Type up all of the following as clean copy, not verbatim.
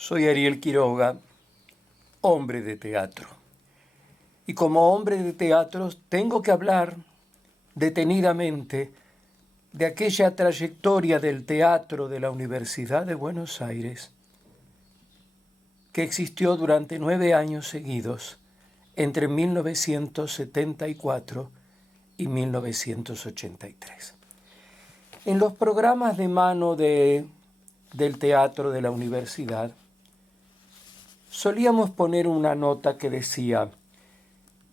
Soy Ariel Quiroga, hombre de teatro. Y como hombre de teatro tengo que hablar detenidamente de aquella trayectoria del teatro de la Universidad de Buenos Aires que existió durante 9 años seguidos, entre 1974 y 1983. En los programas de mano del teatro de la universidad, solíamos poner una nota que decía: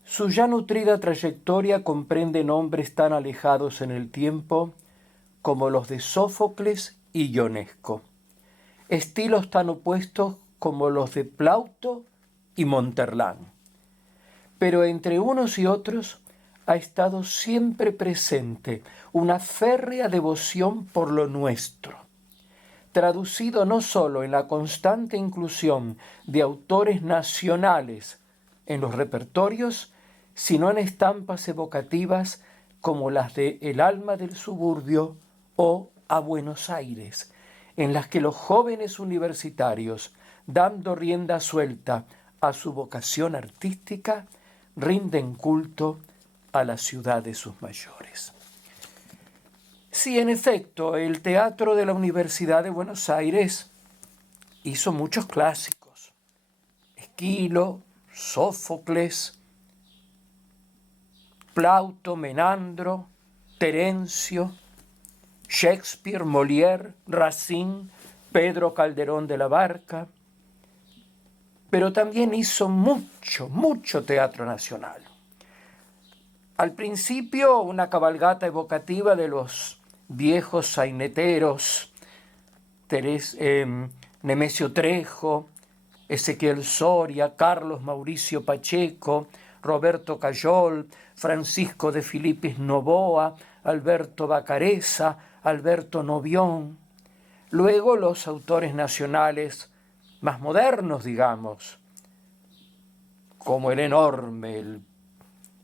su ya nutrida trayectoria comprende nombres tan alejados en el tiempo como los de Sófocles y Ionesco, estilos tan opuestos como los de Plauto y Monterlán. Pero entre unos y otros ha estado siempre presente una férrea devoción por lo nuestro, traducido no solo en la constante inclusión de autores nacionales en los repertorios, sino en estampas evocativas como las de El alma del suburbio o A Buenos Aires, en las que los jóvenes universitarios, dando rienda suelta a su vocación artística, rinden culto a la ciudad de sus mayores. Sí, en efecto, el teatro de la Universidad de Buenos Aires hizo muchos clásicos: Esquilo, Sófocles, Plauto, Menandro, Terencio, Shakespeare, Molière, Racine, Pedro Calderón de la Barca, pero también hizo mucho teatro nacional. Al principio, una cabalgata evocativa de los viejos saineteros, Nemesio Trejo, Ezequiel Soria, Carlos Mauricio Pacheco, Roberto Cayol, Francisco de Filipis Novoa, Alberto Bacareza, Alberto Novión. Luego los autores nacionales más modernos, digamos, como el enorme,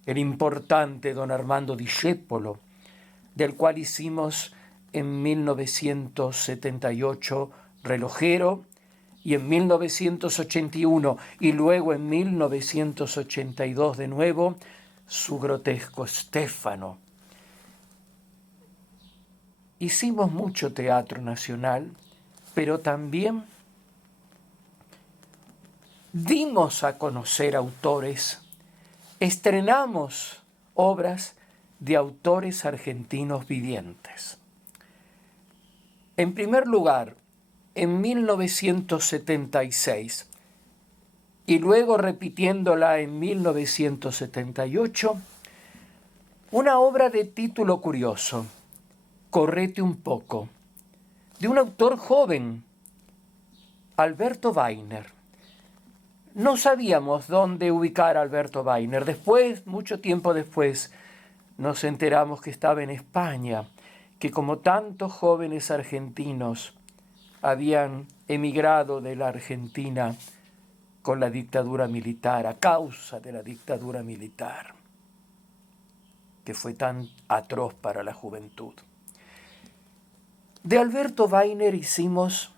el importante don Armando Discépolo, del cual hicimos en 1978 Relojero, y en 1981 y luego en 1982 de nuevo su grotesco Stéfano. Hicimos mucho teatro nacional, pero también dimos a conocer autores, estrenamos obras de autores argentinos vivientes. En primer lugar, en 1976, y luego repitiéndola en 1978, una obra de título curioso, Correte un poco, de un autor joven, Alberto Weiner. No sabíamos dónde ubicar a Alberto Weiner. Después, mucho tiempo después, nos enteramos que estaba en España, que como tantos jóvenes argentinos habían emigrado de la Argentina con la dictadura militar, a causa de la dictadura militar, que fue tan atroz para la juventud. De Alberto Weiner hicimos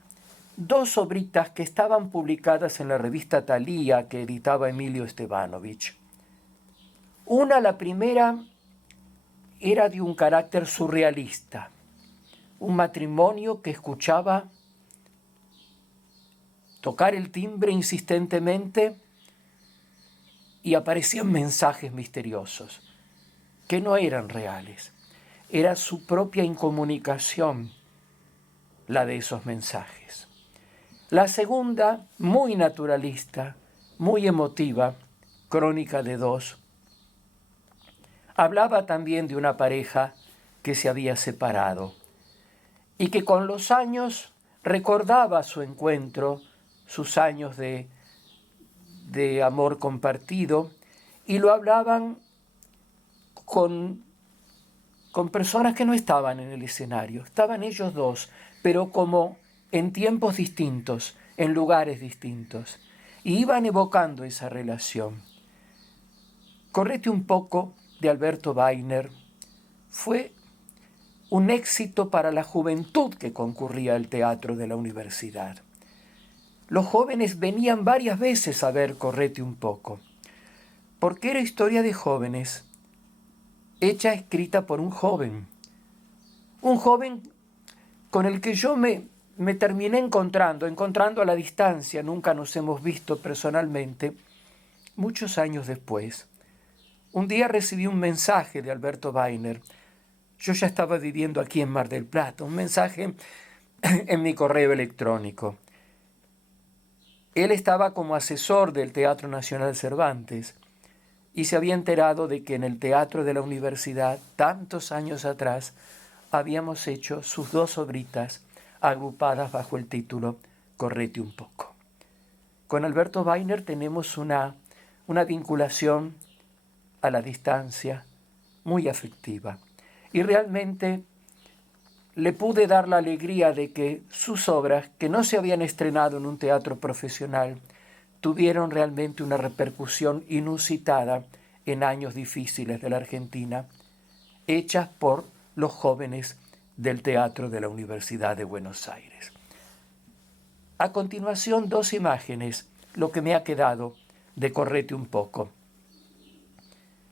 2 obritas que estaban publicadas en la revista Thalía, que editaba Emilio Estebanovich. La primera, era de un carácter surrealista, un matrimonio que escuchaba tocar el timbre insistentemente y aparecían mensajes misteriosos que no eran reales. Era su propia incomunicación la de esos mensajes. La segunda, muy naturalista, muy emotiva, Crónica de 2, hablaba también de una pareja que se había separado y que con los años recordaba su encuentro, sus años de amor compartido, y lo hablaban con personas que no estaban en el escenario. Estaban ellos dos, pero como en tiempos distintos, en lugares distintos, y iban evocando esa relación. Correte un poco, de Alberto Weiner, fue un éxito para la juventud que concurría al teatro de la universidad. los jóvenes venían varias veces a ver Correte un poco, porque era historia de jóvenes, hecha, escrita por un joven con el que yo me terminé encontrando a la distancia, nunca nos hemos visto personalmente, muchos años después. Un día recibí un mensaje de Alberto Weiner. Yo ya estaba viviendo aquí en Mar del Plata, un mensaje en mi correo electrónico. Él estaba como asesor del Teatro Nacional Cervantes y se había enterado de que en el Teatro de la Universidad, tantos años atrás, habíamos hecho sus 2 obritas agrupadas bajo el título Correte un poco. Con Alberto Weiner tenemos una vinculación a la distancia muy afectiva. Y realmente le pude dar la alegría de que sus obras, que no se habían estrenado en un teatro profesional, tuvieron realmente una repercusión inusitada en años difíciles de la Argentina, hechas por los jóvenes del Teatro de la Universidad de Buenos Aires. A continuación, 2 imágenes, lo que me ha quedado de Correte un poco,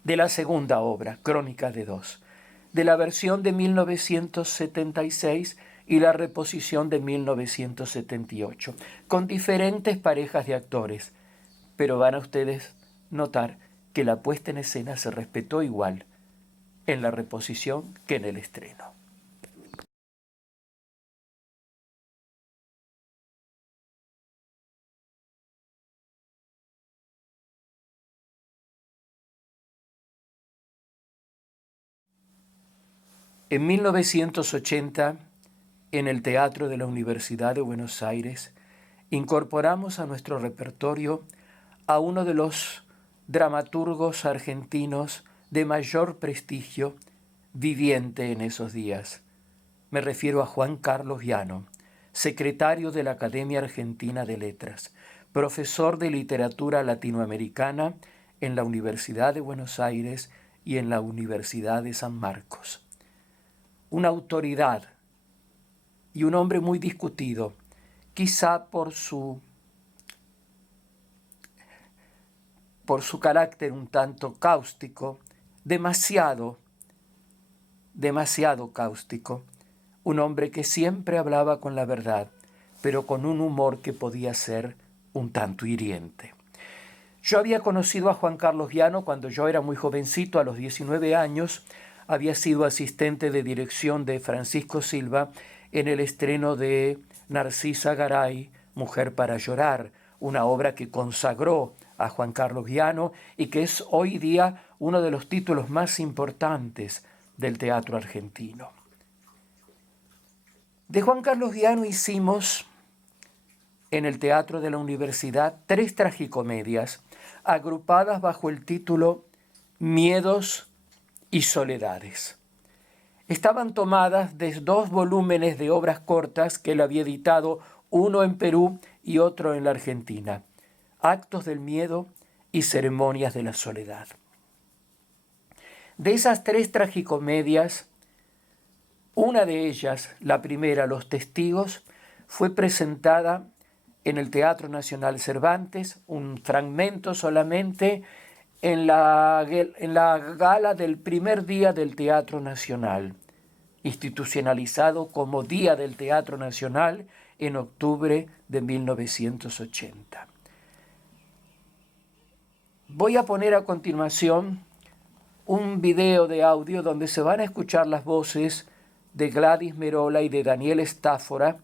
de la segunda obra, Crónicas de Dos, de la versión de 1976 y la reposición de 1978, con diferentes parejas de actores, pero van a ustedes notar que la puesta en escena se respetó igual en la reposición que en el estreno. En 1980, en el Teatro de la Universidad de Buenos Aires, incorporamos a nuestro repertorio a uno de los dramaturgos argentinos de mayor prestigio viviente en esos días. Me refiero a Juan Carlos Llano, secretario de la Academia Argentina de Letras, profesor de literatura latinoamericana en la Universidad de Buenos Aires y en la Universidad de San Marcos. Una autoridad y un hombre muy discutido, quizá por su carácter un tanto cáustico, demasiado cáustico, un hombre que siempre hablaba con la verdad, pero con un humor que podía ser un tanto hiriente. Yo había conocido a Juan Carlos Llano cuando yo era muy jovencito, a los 19 años, había sido asistente de dirección de Francisco Silva en el estreno de Narcisa Garay, Mujer para llorar, una obra que consagró a Juan Carlos Llano y que es hoy día uno de los títulos más importantes del teatro argentino. De Juan Carlos Llano hicimos en el Teatro de la Universidad 3 tragicomedias agrupadas bajo el título Miedos y Soledades. Estaban tomadas de 2 volúmenes de obras cortas que él había editado, uno en Perú y otro en la Argentina, Actos del Miedo y Ceremonias de la Soledad. De esas 3 tragicomedias, una de ellas, la primera, Los Testigos, fue presentada en el Teatro Nacional Cervantes, un fragmento solamente en la gala del primer día del Teatro Nacional, institucionalizado como Día del Teatro Nacional en octubre de 1980. Voy a poner a continuación un video de audio donde se van a escuchar las voces de Gladys Merola y de Daniel Estáfora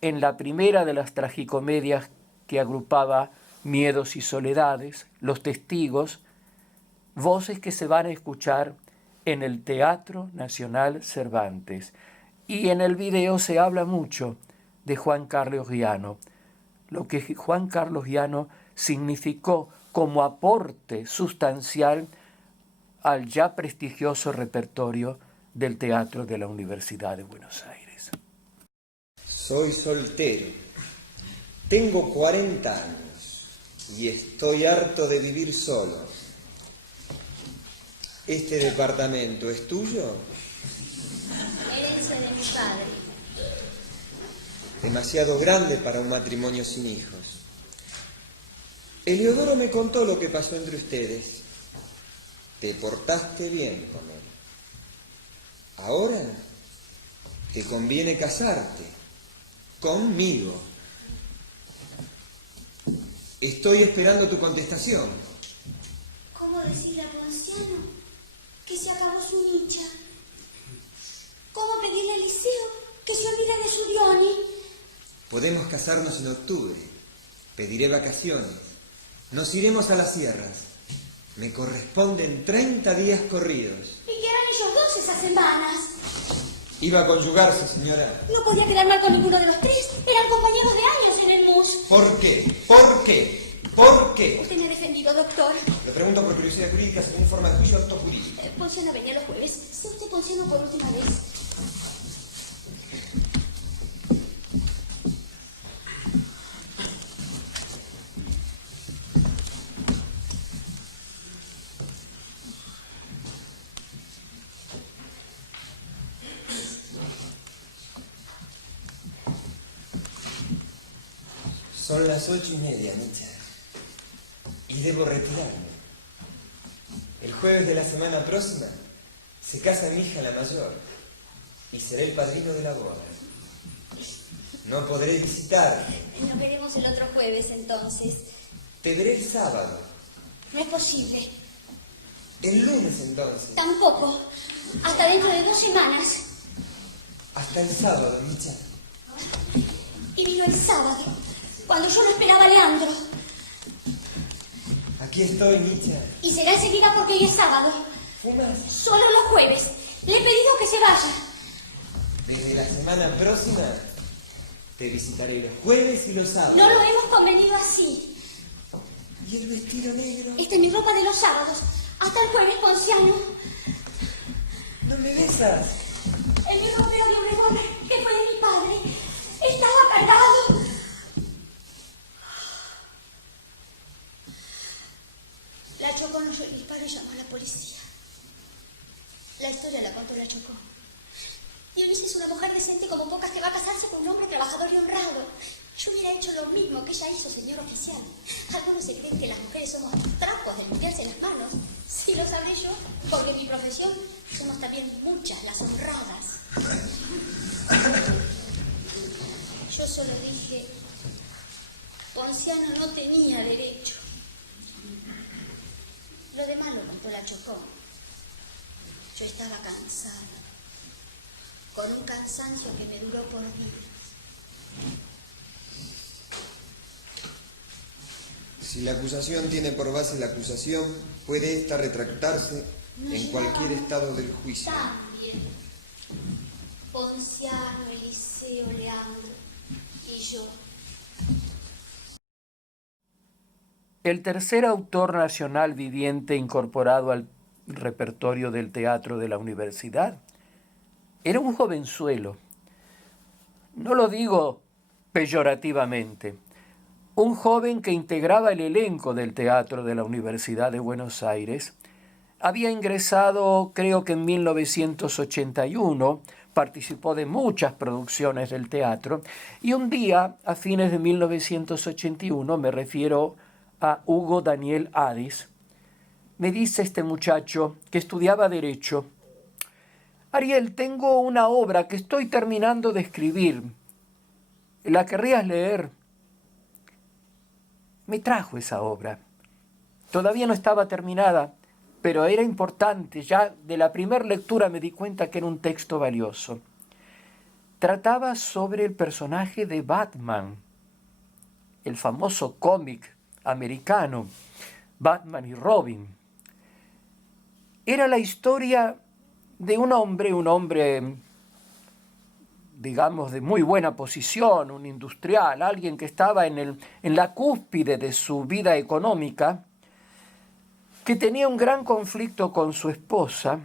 en la primera de las tragicomedias que agrupaba Miedos y Soledades, Los Testigos, voces que se van a escuchar en el Teatro Nacional Cervantes. Y en el video se habla mucho de Juan Carlos Llano, lo que Juan Carlos Llano significó como aporte sustancial al ya prestigioso repertorio del Teatro de la Universidad de Buenos Aires. Soy soltero, tengo 40 años y estoy harto de vivir solo. ¿Este departamento es tuyo? Herencia de mi padre. demasiado grande para un matrimonio sin hijos. Eliodoro me contó lo que pasó entre ustedes. Te portaste bien con él. Ahora te conviene casarte conmigo. Estoy esperando tu contestación. ¿Cómo decirle a Ponciano que se acabó su hincha? ¿Cómo pedirle a Eliseo que se olvide de su Dione? Podemos casarnos en octubre. Pediré vacaciones. Nos iremos a las sierras. Me corresponden 30 días corridos. ¿Y qué harán ellos dos esas semanas? Iba a conyugarse, señora. No podía quedar mal con ninguno de los tres. Eran compañeros de años en el MUS. ¿Por qué? ¿Por qué? ¿Por qué? Usted me ha defendido, doctor. Le pregunto por curiosidad jurídica según forma de juicio acto jurídico. Ponciano venía los jueves. ¿Sea usted Ponciano por última vez? Son las 8:30, Nietzsche. Y debo retirarme. El jueves de la semana próxima se casa mi hija la mayor y seré el padrino de la boda. No podré visitarte. Nos veremos el otro jueves, entonces. Te veré el sábado. No es posible. El lunes, entonces. Tampoco. Hasta dentro de 2 semanas. Hasta el sábado, Nietzsche. Y vino el sábado, cuando yo no esperaba a Leandro. Aquí estoy, Nietzsche. Y será enseguida porque hoy es sábado. ¿Fumas? Solo los jueves. Le he pedido que se vaya. Desde la semana próxima te visitaré los jueves y los sábados. No lo hemos convenido así. ¿Y el vestido negro? Esta es mi ropa de los sábados. Hasta el jueves, Ponciano. ¿No me besas? El mi ropero de Obregón, que fue de mi padre, estaba cargado. La Chocó no oyó el disparo y llamó a la policía. La historia la contó la Chocó. Y Eunice es una mujer decente como pocas que va a casarse con un hombre trabajador y honrado. Yo hubiera hecho lo mismo que ella hizo, señor oficial. Algunos se creen que las mujeres somos trapos de limpiarse las manos. Sí lo sabré yo, porque en mi profesión somos también muchas las honradas. Yo solo dije, Ponciano no tenía derecho. Lo demás lo contó la Chocó. Yo estaba cansada, con un cansancio que me duró por días. Si la acusación tiene por base la acusación, puede ésta retractarse en cualquier estado del juicio. También. Ponciano, Eliseo, Leandro y yo. El tercer autor nacional viviente incorporado al repertorio del teatro de la universidad era un jovenzuelo. No lo digo peyorativamente. Un joven que integraba el elenco del teatro de la Universidad de Buenos Aires. Había ingresado, creo que en 1981, participó de muchas producciones del teatro, y un día, a fines de 1981, me refiero a Hugo Daniel Adis, me dice este muchacho que estudiaba Derecho: Ariel, tengo una obra que estoy terminando de escribir. ¿La querrías leer? Me trajo esa obra. Todavía no estaba terminada, pero era importante. Ya de la primera lectura me di cuenta que era un texto valioso. Trataba sobre el personaje de Batman, el famoso cómic americano, Batman y Robin. Era la historia de un hombre, digamos, de muy buena posición, un industrial, alguien que estaba en la cúspide de su vida económica, que tenía un gran conflicto con su esposa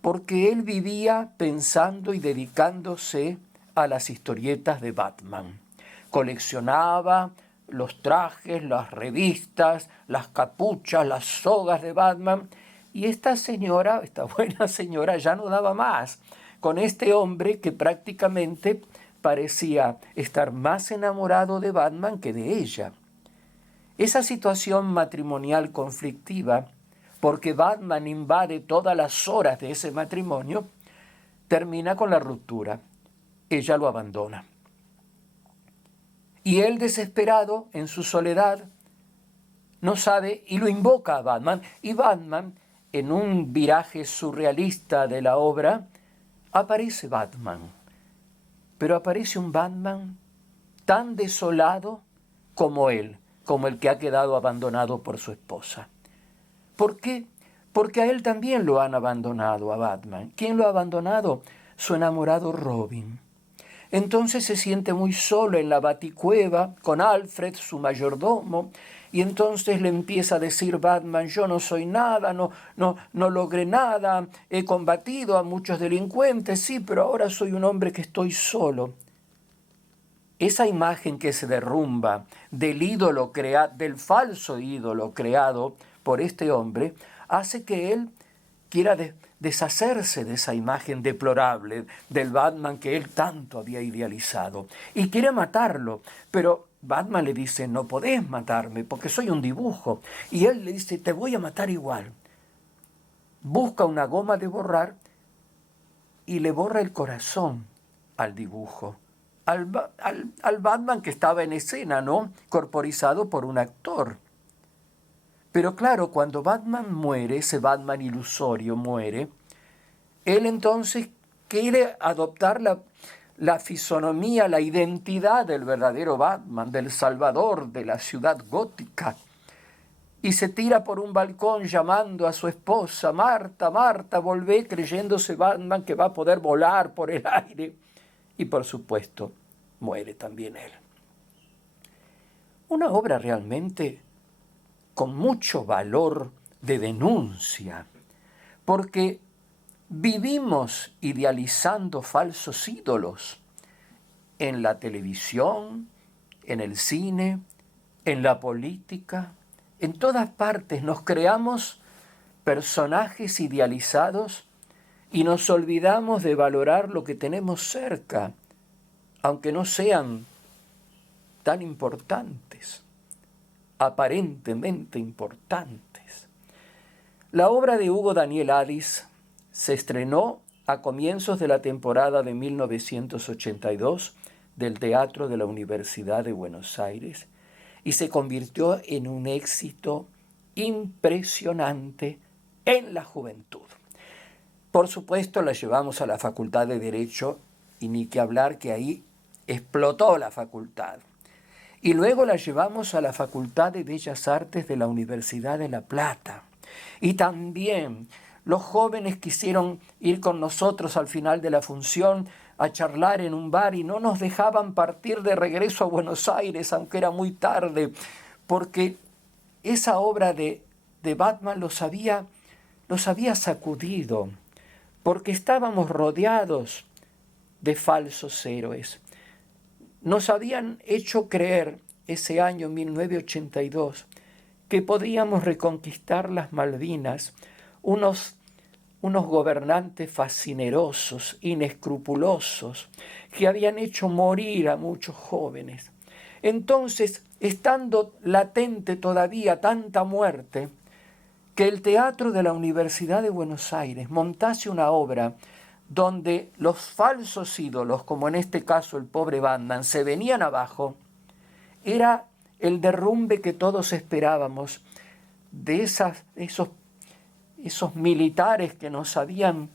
porque él vivía pensando y dedicándose a las historietas de Batman. Coleccionaba los trajes, las revistas, las capuchas, las sogas de Batman, y esta señora, esta buena señora, ya no daba más con este hombre que prácticamente parecía estar más enamorado de Batman que de ella. Esa situación matrimonial conflictiva, porque Batman invade todas las horas de ese matrimonio, termina con la ruptura. Ella lo abandona. Y él, desesperado, en su soledad, no sabe y lo invoca a Batman. Y Batman, en un viraje surrealista de la obra, aparece Batman. Pero aparece un Batman tan desolado como él, como el que ha quedado abandonado por su esposa. ¿Por qué? Porque a él también lo han abandonado, a Batman. ¿Quién lo ha abandonado? Su enamorado Robin. Entonces se siente muy solo en la Baticueva con Alfred, su mayordomo, y entonces le empieza a decir Batman: yo no soy nada, no logré nada, he combatido a muchos delincuentes, sí, pero ahora soy un hombre que estoy solo. Esa imagen que se derrumba del falso ídolo creado por este hombre, hace que él quiera deshacerse de esa imagen deplorable del Batman que él tanto había idealizado. Y quiere matarlo, pero Batman le dice: no podés matarme porque soy un dibujo. Y él le dice: te voy a matar igual. Busca una goma de borrar y le borra el corazón al dibujo. Al Batman que estaba en escena, ¿no? Corporizado por un actor. Pero claro, cuando Batman muere, ese Batman ilusorio muere, él entonces quiere adoptar la fisonomía, la identidad del verdadero Batman, del Salvador de la ciudad gótica. Y se tira por un balcón llamando a su esposa: Marta, Marta, volvé, creyéndose Batman que va a poder volar por el aire. Y por supuesto, muere también él. Una obra realmente con mucho valor de denuncia, porque vivimos idealizando falsos ídolos en la televisión, en el cine, en la política. En todas partes nos creamos personajes idealizados y nos olvidamos de valorar lo que tenemos cerca, aunque no sean tan importantes, aparentemente importantes. La obra de Hugo Daniel Adis se estrenó a comienzos de la temporada de 1982 del Teatro de la Universidad de Buenos Aires y se convirtió en un éxito impresionante en la juventud. Por supuesto, la llevamos a la Facultad de Derecho y ni que hablar que ahí explotó la facultad. Y luego la llevamos a la Facultad de Bellas Artes de la Universidad de La Plata. Y también los jóvenes quisieron ir con nosotros al final de la función a charlar en un bar y no nos dejaban partir de regreso a Buenos Aires, aunque era muy tarde, porque esa obra de Batman los había sacudido, porque estábamos rodeados de falsos héroes. Nos habían hecho creer ese año 1982 que podíamos reconquistar las Malvinas, unos gobernantes fascinerosos, inescrupulosos, que habían hecho morir a muchos jóvenes. Entonces, estando latente todavía tanta muerte, que el Teatro de la Universidad de Buenos Aires montase una obra donde los falsos ídolos, como en este caso el pobre Batman, se venían abajo, era el derrumbe que todos esperábamos de esos militares que nos habían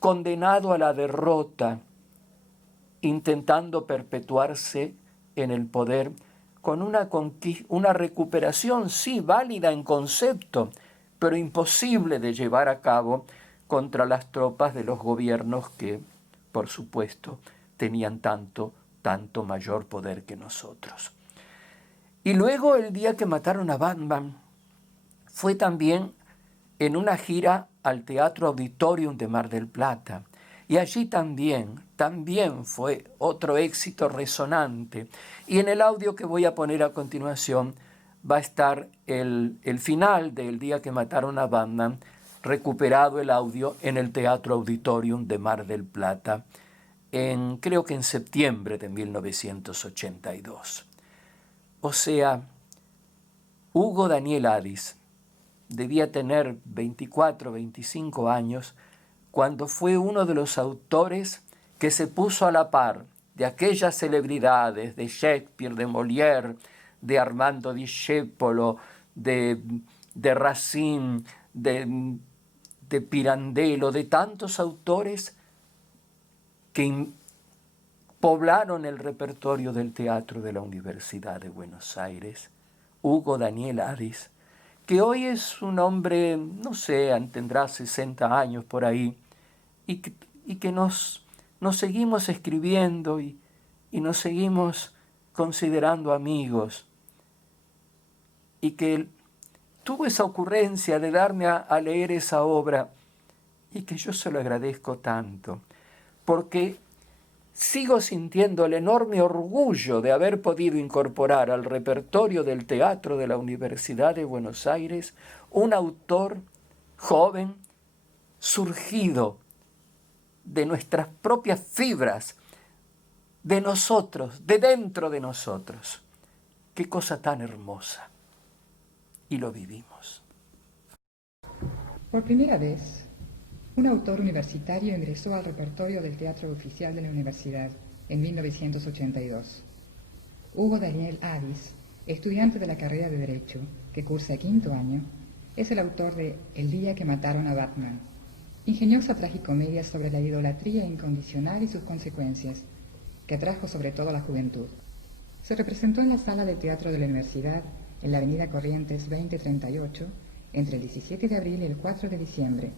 condenado a la derrota, intentando perpetuarse en el poder con una recuperación, sí, válida en concepto, pero imposible de llevar a cabo contra las tropas de los gobiernos que, por supuesto, tenían tanto mayor poder que nosotros. Y luego el día que mataron a Batman fue también en una gira al Teatro Auditorium de Mar del Plata. Y allí también fue otro éxito resonante. Y en el audio que voy a poner a continuación va a estar el final del día que mataron a Batman, recuperado el audio en el Teatro Auditorium de Mar del Plata. creo que en septiembre de 1982. O sea, Hugo Daniel Adis debía tener 24, 25 años cuando fue uno de los autores que se puso a la par de aquellas celebridades de Shakespeare, de Molière, de Armando Discepolo, de Racine, de Pirandello, de tantos autores que poblaron el repertorio del teatro de la Universidad de Buenos Aires. Hugo Daniel Adis, que hoy es un hombre, no sé, tendrá 60 años por ahí, y que nos seguimos escribiendo y nos seguimos considerando amigos, y que tuvo esa ocurrencia de darme a leer esa obra, y que yo se lo agradezco tanto, porque sigo sintiendo el enorme orgullo de haber podido incorporar al repertorio del teatro de la Universidad de Buenos Aires un autor joven, surgido de nuestras propias fibras, de nosotros, de dentro de nosotros. Qué cosa tan hermosa. Y lo vivimos. Por primera vez, un autor universitario ingresó al repertorio del Teatro Oficial de la Universidad en 1982. Hugo Daniel Adis, estudiante de la carrera de Derecho, que cursa quinto año, es el autor de El día que mataron a Batman, ingeniosa tragicomedia sobre la idolatría incondicional y sus consecuencias, que atrajo sobre todo a la juventud. Se representó en la Sala de Teatro de la Universidad, en la Avenida Corrientes 2038, entre el 17 de abril y el 4 de diciembre,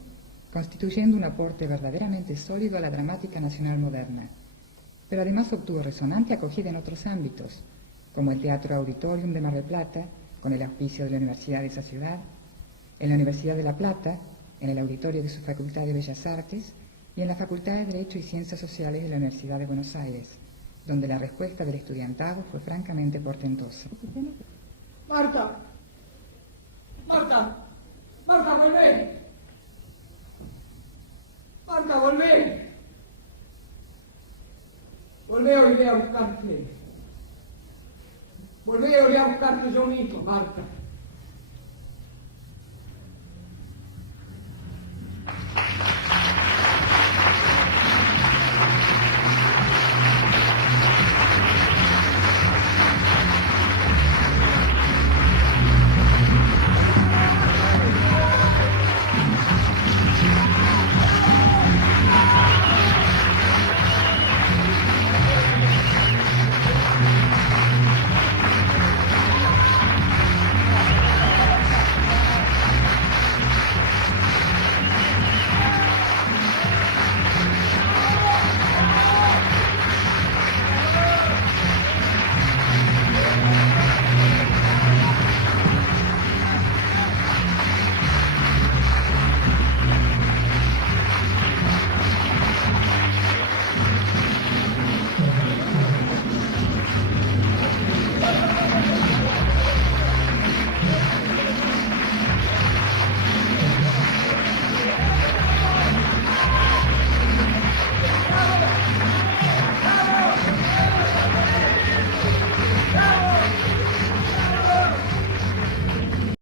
constituyendo un aporte verdaderamente sólido a la dramática nacional moderna, pero además obtuvo resonante acogida en otros ámbitos, como el Teatro Auditorium de Mar del Plata, con el auspicio de la Universidad de esa ciudad, en la Universidad de La Plata, en el auditorio de su Facultad de Bellas Artes, y en la Facultad de Derecho y Ciencias Sociales de la Universidad de Buenos Aires, donde la respuesta del estudiantado fue francamente portentosa. ¡Marta! ¡Marta! ¡Marta, volvé! ¡Marta, volvé! Volvé o iré a buscarte. Volvé o iré a buscarte yo mismo, Marta.